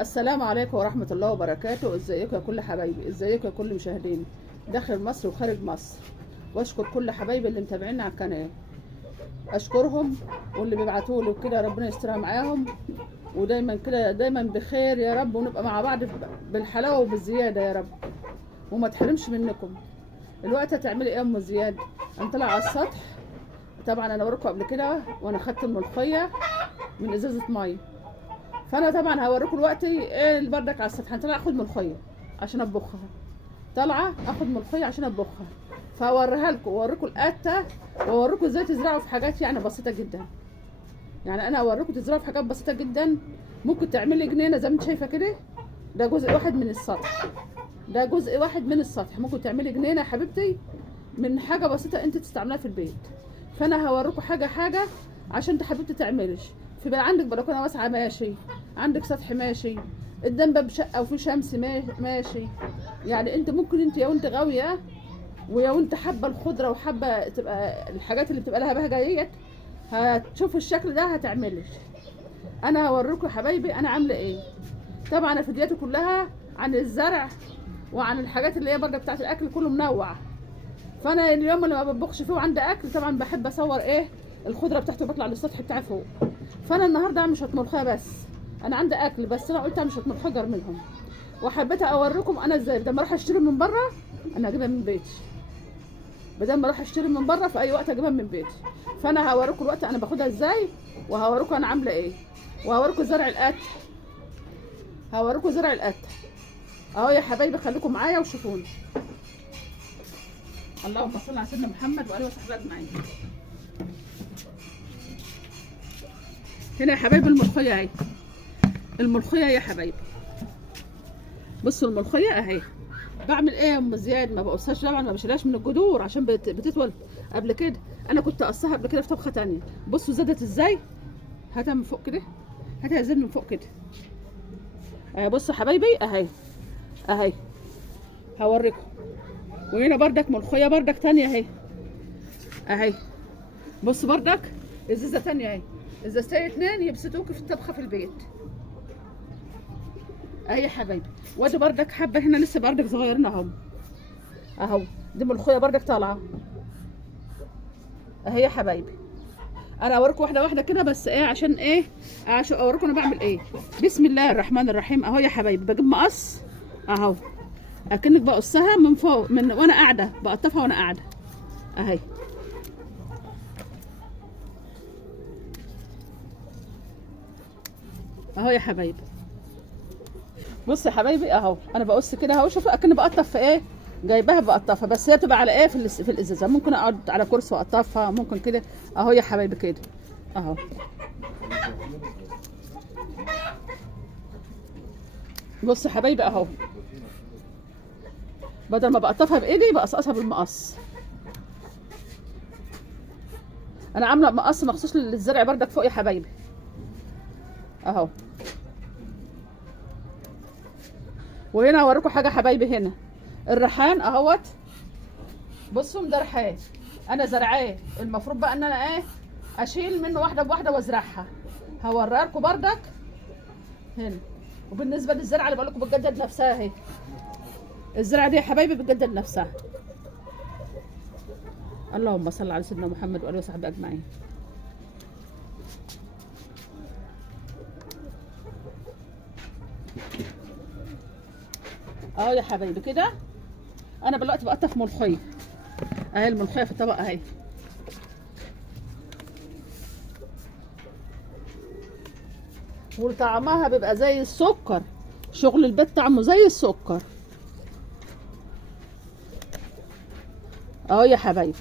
السلام عليكم ورحمة الله وبركاته. ازيكم يا كل حبايبي، ازيكم يا كل مشاهديني داخل مصر وخارج مصر. واشكر كل حبايبي اللي متابعيني على القناة، اشكرهم واللي بيبعتوا لي وكده ربنا يسترها معاهم، ودايما كده دايما بخير يا رب، ونبقى مع بعض بالحلاوة وبالزيادة يا رب، وما تحرمش منكم. الوقت هتعملي ايه يا ام زياد؟ انا طالعة على السطح. طبعا انا وريكم قبل كده وانا خدت الملوخية من ازازة مية، فانا طبعا هوريكم دلوقتي ايه اللي بردك على السطح. انا طالعه اخد ملوخيه عشان اطبخها، طالعه اخد ملوخيه عشان اطبخها، فاوريها لكم واوريكم القته، واوريكم ازاي تزرعوا في حاجات يعني بسيطه جدا. يعني انا اوريكم تزرعوا في حاجات بسيطه جدا. ممكن تعملي جنينه زي ما انت شايفه كده، ده جزء واحد من السطح، ده جزء واحد من السطح. ممكن تعملي جنينه يا حبيبتي من حاجه بسيطه انت تستعملها في البيت. فانا هوريكم حاجه حاجه عشان انت حبيبتي تعمليش. في بقى عندك بلكونه واسعه ماشي، عندك سطح ماشي، قدام باب شقه وفي شمس ماشي. يعني انت ممكن انت يا وانت غاويه ويا وانت حابه الخضره وحابه تبقى الحاجات اللي بتبقى لها بهجه ديت، هتشوفوا الشكل ده هتعملي. انا هوريكم يا حبايبي انا عامله ايه. طبعا فيديوهاتي كلها عن الزرع وعن الحاجات اللي هي برضه بتاعت الاكل كله منوع. فانا اليوم اللي ما بطبخش فيه وعندي اكل طبعا بحب اصور ايه الخضره بتاعته، بطلع للسطح بتاعي فوق. فانا النهارده اعمل شويه ملوخيه بس، انا عندي اكل بس انا قلت اعمل شويه ملوخيه اجر منهم، وحبيت اوريكم انا ازاي بدل ما اروح اشتري من بره انا اجيبها من بيتي، بدل ما اروح اشتري من بره في اي وقت اجيبها من بيتي. فانا هوريكم الوقت انا باخدها ازاي، وهوريكم انا عامله ايه، وهوريكم زرع القت، هوريكم زرع القت اهو يا حبايبي. خليكم معايا وشوفوني. اللهم صل على سيدنا محمد واله وصحبه اجمعين. هنا يا حبايبي الملوخيه اهي، الملوخيه يا حبايبي بصوا الملوخيه اهي. بعمل ايه يا ام زياد؟ ما بقصهاش طبعا، ما بشيلهاش من الجذور عشان بتطول. قبل كده انا كنت اقصها قبل كده في طبخه تانية. بصوا زادت ازاي، هاتها من فوق كده، هاتها زاد من فوق كده اهي. بصوا حبايبي اهي اهي، هوريكم. وهنا بردك ملوخيه بردك تانية اهي اهي. بصوا بردك ازازه تانية اهي، ازازتين اتنين يبسطوك في الطبخه في البيت اهي يا حبايبي. وادي بردك حبه هنا لسه بردك صغيرين اهو اهو. دي ملوخيه بردك طالعه اهي يا حبايبي. انا اوريكم واحده واحده كده بس ايه عشان ايه، عشان اوريكم انا بعمل ايه. بسم الله الرحمن الرحيم اهو يا حبايبي. بجيب مقص اهو، اكنك بقصها من فوق من وانا قاعده، بقطفها وانا قاعده اهي اهو يا حبايبي. بص يا حبايبي اهو انا بقص كده اهو. شوفوا اكني بقطف في ايه، جايباها بقطفها، بس هي بتبقى على ايه في الازازه. ممكن اقعد على كرسي واقطفها، ممكن كده اهو يا حبايبي كده اهو. بص يا حبايبي اهو، بدل ما بقطفها بايدي بقصقصها بالمقص. انا عامله مقص مخصوص للزرع بردك فوق يا حبايبي اهو. وهنا هوريكم حاجه حبايبي. هنا الريحان اهوت، بصوا ده ريحان انا زرعاه. المفروض بقى ان انا ايه اشيل منه واحده بواحده وازرعها. هوريها لكم بردك هنا. وبالنسبه للزرعه اللي بقول لكم بتجدد نفسها اهي، الزرعه دي يا حبايبي بتجدد نفسها. اللهم صل على سيدنا محمد واله وصحبه اجمعين. اهو يا حبايبي كده. انا دلوقتي بقطف ملوخيه اهي، الملوخيه في الطبق اهي. وطعمها بيبقى زي السكر، شغل البيت طعمه زي السكر اهو يا حبايبي.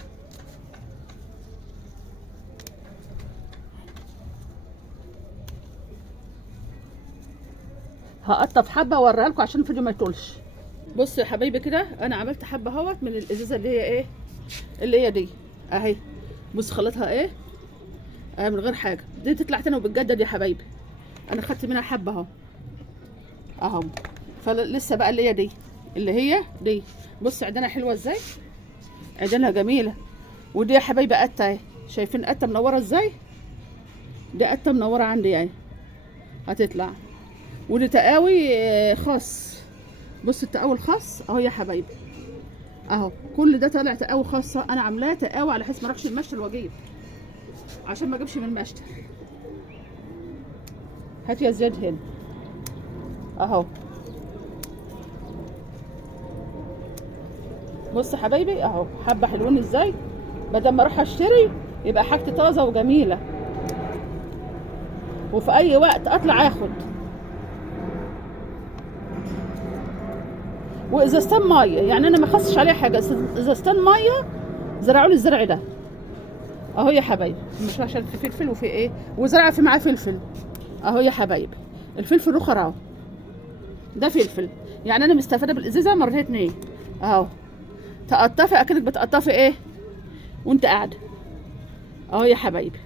هقطف حبه اوريها لكم عشان الفيديو ما يطولش. بصوا يا حبايبي كده انا عملت حبه اهوت من الازازه اللي هي ايه، اللي هي دي اهي. بص خلطها ايه من غير حاجه، دي تطلع تاني وبتجدد يا حبايبي. انا خدت منها حبه اهو اهو. فلسه بقى اللي هي دي، اللي هي دي. بص عيدانها حلوه ازاي، عيدانها جميله. ودي يا حبايبي قته اهي، شايفين قته منوره ازاي؟ دي قته منوره عندي اهي هتطلع. ودي تقاوي خاص. بص التقاوي الخاص اهو يا حبايبي، اهو كل ده طالع تقاوي خاصه، انا عاملاه تقاوي على حيث ما اروحش المشتل واجيب، عشان ما اجيبش من المشتل. هات يا زياد هنا اهو. بص حبايبي اهو، حبه حلوين ازاي، بدل ما اروح اشتري يبقى حاجتي طازه وجميله، وفي اي وقت اطلع اخد. وازازتين ميه، يعني انا ما خصش عليها حاجه، ازازتين ميه زرعوا لي الزرع ده اهو يا حبايبي. مش عشان في فلفل وفي ايه، وزرع في معاه فلفل اهو يا حبايبي. الفلفل رخر اهو، ده فلفل، يعني انا مستفاده بالازازه مرتين اهو. تقطفي اكنك بتقطفي ايه وانت قاعده اهو يا حبايبي.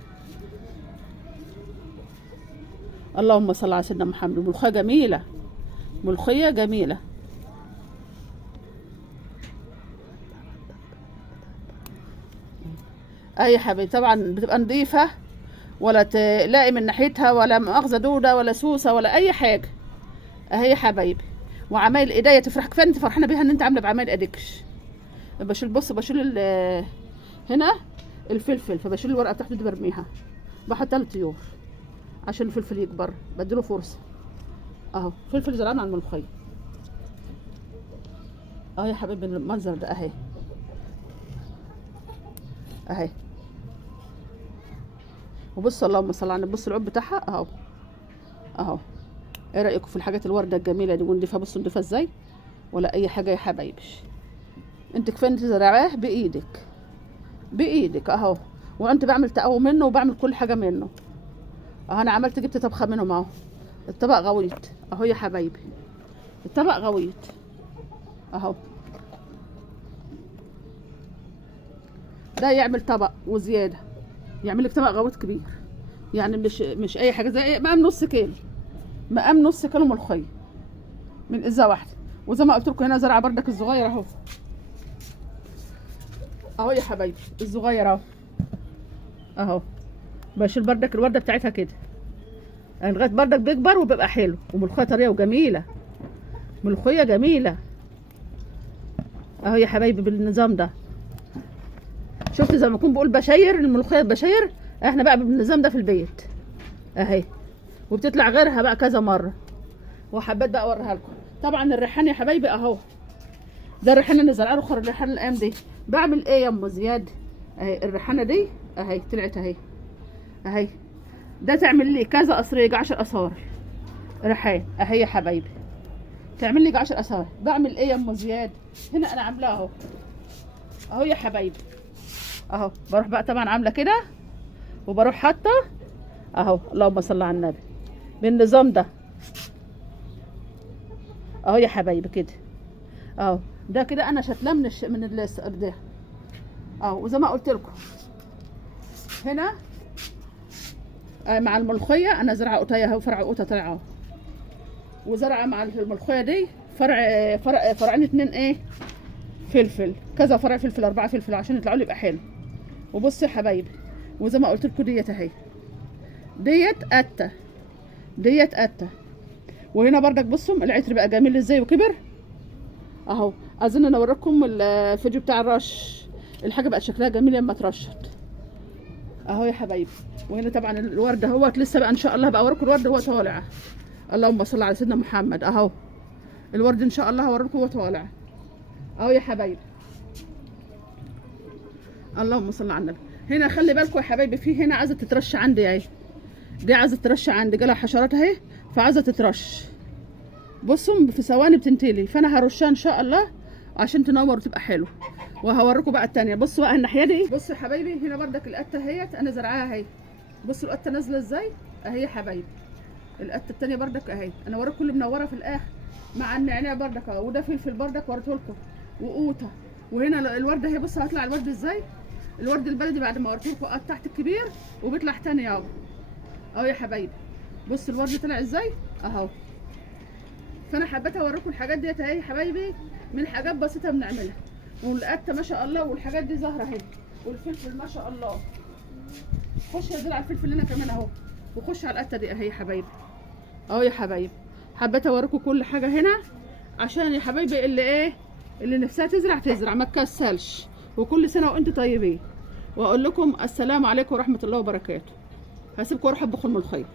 اللهم صل على سيدنا محمد. ملوخيه جميله، ملوخيه جميله. اي حبيبي طبعا بتبقى نظيفه، ولا تلاقي من ناحيتها ولا مؤاخذه دوده ولا سوسه ولا اي حاجه اهي يا حبايبي. وعمايل ايديا تفرح، كفايه انت فرحانه بيها ان انت عامله بعمايل ايديكش. بشيل، بص بشيل هنا الفلفل، فبشيل الورقه بتاعته دي برميها، بحطها للطيور عشان الفلفل يكبر، بديله فرصه اهو. فلفل زرعان على الملوخيه اهو يا حبيبي. المنظر ده اهي اهي. وبص اللهم صل على النبي، بص العود بتاعها اهو اهو. ايه رايكم في الحاجات الورده الجميله دي؟ ونضيفها، بصوا نضيفها ازاي، ولا اي حاجه يا حبايبي. انت كفايه انت زرعاه بايدك، بايدك اهو. وانت بعمل تقوم منه وبعمل كل حاجه منه اهو. انا عملت جبت طبخه منهم اهو. الطبق غويط اهو يا حبايبي، الطبق غويط اهو. ده يعمل طبق وزياده، يعمل لك طبق غويط كبير، يعني مش اي حاجه، زي مقام نص كيلو، مقام نص كيلو ملوخيه من ازازه واحده. وزي ما قلت لكم هنا زرع بردك الصغير اهو اهو يا حبايبي، الصغير اهو اهو. بشيل بردك الورده بتاعتها كده يعني لغايه بردك بيكبر وبيبقى حلو. وملوخيه طريه وجميله، ملوخيه جميله اهو يا حبايبي بالنظام ده. شفت زي ما اكون بقول بشاير الملوخيه، بشاير احنا بقى بالنظام ده في البيت اهي. وبتطلع غيرها بقى كذا مره. وحبيت بقى اوريها لكم. طبعا الريحان يا حبايبي اهو، ده الريحان اللي زرعاه اخر الريحان الايام دي. بعمل ايه يا ام زياد اهي؟ الريحانه دي اهي طلعت اهي اهي. ده تعمل لي كذا قصريه 10 اصار ريحان اهي يا حبايبي، تعمل لي 10 اصار. بعمل ايه يا ام زياد؟ هنا انا عاملاه اهو اهو يا حبايبي اهو. بروح بقى طبعا عامله كده، وبروح حاطه اهو. اللهم صل على النبي. بالنظام ده اهو يا حبايبي كده اهو. ده كده انا شتلاه من ده اهو. وزي ما قلت لكم هنا مع الملوخيه انا زرعه قطايه اهو، فرع قطه طلع اهو. وزرعه مع الملوخيه دي فرعين اتنين ايه فلفل، كذا فرع فلفل، 4 فلفل عشان يطلعوا لي يبقى حلو. وبصوا يا حبايبي، وزي ما قلت لكم ديت اهي، ديت قته، ديت قته. وهنا بردك بصوا العطر بقى جميل ازاي وكبر اهو. اظن انا اوريكم الفيديو بتاع الرش، الحاجه بقت شكلها جميل لما اترشت اهو يا حبايبي. وهنا طبعا الورد اهوت لسه بقى ان شاء الله بقى اوريكم الورد وهو طالع. اللهم صل على سيدنا محمد اهو. الورد ان شاء الله هوريكم وهو طالع اهو يا حبايبي. اللهم صل على النبي. هنا خلي بالكم يا حبايبي، في هنا عايزه تترش عندي اهي، دي عايزه تترش عندي، جالها حشرات اهي فعايزه تترش. بصوا في ثواني بتنتلي، فانا هرشها ان شاء الله عشان تنور وتبقى حلو. وهوريكم بقى التانية. بصوا بقى الناحيه دي، بصوا يا حبايبي هنا بردك القته اهيت انا زرعاها اهي. بصوا القته نازله ازاي اهي يا حبايبي. القته التانية بردك اهي، انا وراكم كل منوره في الاخر مع النعناع بردك اهو. وده فلفل بردك وريته لكم، وقوطه. وهنا الورده اهي، بصوا هطلع الورد ازاي. الورد البلدي بعد ما وريته لكم قطعت الكبير وبيطلع تاني اهو اهو يا حبايبي. بصوا الورد طلع ازاي اهو. فانا حبيت اوريكم الحاجات ديت اهي يا حبايبي، من حاجات بسيطه بنعملها. والقته ما شاء الله، والحاجات دي ظاهره اهي. والفلفل ما شاء الله. خش يا زرع الفلفل هنا كمان اهو، وخش على القته دي اهي يا حبايبي اهو يا حبايبي. حبيت اوريكم كل حاجه هنا عشان يا حبايبي اللي نفسها تزرع ما تكسلش. وكل سنه وانتم طيبين. واقول لكم السلام عليكم ورحمه الله وبركاته. هسيبكم واروح اطبخ الملوخيه.